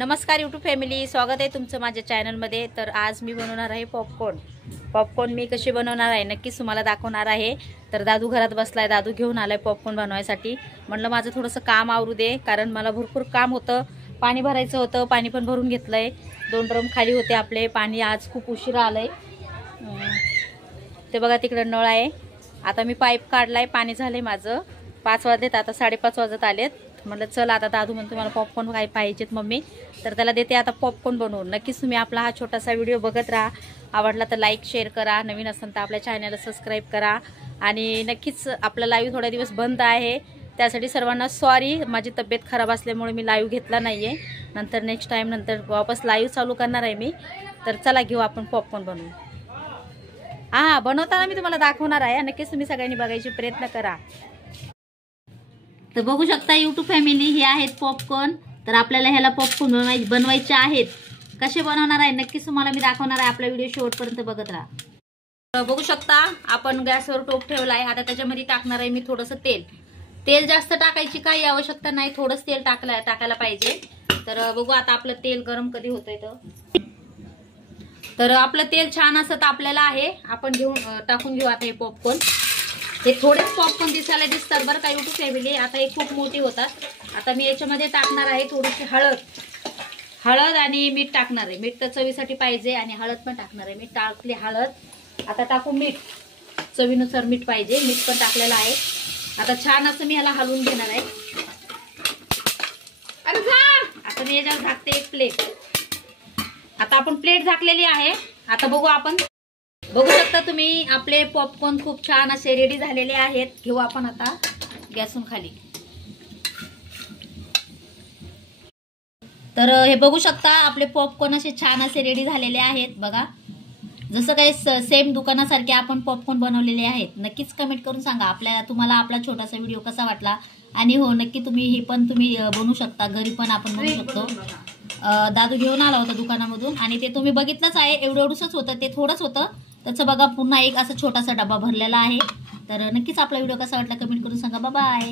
नमस्कार YouTube family, स्वागत आहे तुमचं माझ्या चॅनलमध्ये। तर आज मी बनवणार आहे पॉपकॉर्न। मी कशी बनवणार आहे नक्कीच तुम्हाला दाखवणार आहे। तर दादू घरात बसलाय, दादू घेऊन आलाय पॉपकॉर्न बनवायसाठी। म्हणलं माझं थोडंसं काम आवरू दे, कारण मला भरपूर काम होतं। पाणी भरायचं होतं, पाणी पण भरून घेतलंय। 2 ड्रम खाली होते आपले। पाणी आज खूप उशिरा आलंय। ते बघा तिकडे नळ आहे। आता मी पाईप काढलाय, पाणी झालंय माझं। 5 वाजलेत, आता 5:30 वाजत आलेत। म्हटलं चल आता दादू म्हणतो मला पॉपकॉर्न काय पाहिजेत मम्मी, तर त्याला देते आता पॉपकॉर्न बनवून। नक्कीच तुम्ही आपला हा छोटासा व्हिडिओ बघत राहा। आवडला तर लाईक शेअर करा, नवीन असेल तर आपल्या चॅनलला सबस्क्राईब करा। आणि नक्कीच आपला लाईव्ह थोड्या दिवस बंद आहे, त्यासाठी सर्वांना सॉरी। माझी तब्येत खराब असल्यामुळे मी लाईव्ह घेतला नाहीये। नंतर नेक्स्ट टाइम नंतर वापस लाईव्ह चालू करणार आहे मी। तर चला घेऊ आपण पॉपकॉर्न बनवून। बनवताना मी तुम्हाला दाखवणार आहे, नक्कीच तुम्ही सगळ्यांनी बघायचे प्रयत्न करा। तर बघू शकता यूट्यूब फॅमिली, हे आहेत पॉपकॉर्न। तर आपल्याला ह्याला पॉपकॉर्न बनवायचे आहेत। कसे बनवणार आहे नक्कीच तुम्हाला मी दाखवणार आहे। आपला व्हिडिओ शेवटपर्यंत बघत राहा। तर बघू शकता आपण गॅसवर टोप ठेवला आहे। आता त्याच्यामध्ये टाकणार आहे मी थोडंसं तेल। तेल जास्त टाकायची काही आवश्यकता नाही, थोडंच तेल टाकायला पाहिजे। तर बघू आता आपलं तेल गरम कधी होतंय। तर आपलं तेल छान असं तापलेलं आहे। आपण टाकून घेऊ आता हे पॉपकॉर्न। हे थोडेच पॉपकॉर्न दिसायला दिसतात बरं का यूट्यूब फॅमिली, आता हे खूप मोठी होतात। आता मी याच्यामध्ये टाकणार आहे थोडीशी हळद आणि मीठ टाकणार आहे। मीठ तर चवीसाठी पाहिजे आणि हळद पण टाकणार आहे। मी टाकली हळद, आता टाकू मीठ। चवीनुसार मीठ पाहिजे, मीठ पण टाकलेलं आहे। आता छान असं मी ह्याला हलवून घेणार आहे। आता मी याच्यावर झाकते एक प्लेट। आता आपण प्लेट झाकलेली आहे। आता बघू शकता तुम्ही आपले पॉपकॉर्न खूप छान असे रेडी झालेले आहेत। घेऊ आपण आता गॅसहून खाली। तर हे बघू शकता आपले पॉपकॉर्न असे छान असे रेडी झालेले आहेत। बघा जसं काही सेम दुकानासारखे आपण पॉपकॉर्न बनवलेले आहेत। नक्कीच कमेंट करून सांगा तुम्हाला आपला छोटासा व्हिडिओ कसा वाटला। आणि हो नक्की तुम्ही बनवू शकता, घरी पण आपण बनवू शकतो। दादू घेऊन आला होता दुकानामधून आणि ते तुम्ही बघितलंच आहे। एवढंच होतं, ते थोडंच होतं। त्याचं बघा पुन्हा एक असं छोटासा डबा भरलेला आहे। तर नक्कीच आपला व्हिडिओ कसा वाटला कमेंट करून सांगा। Bye bye.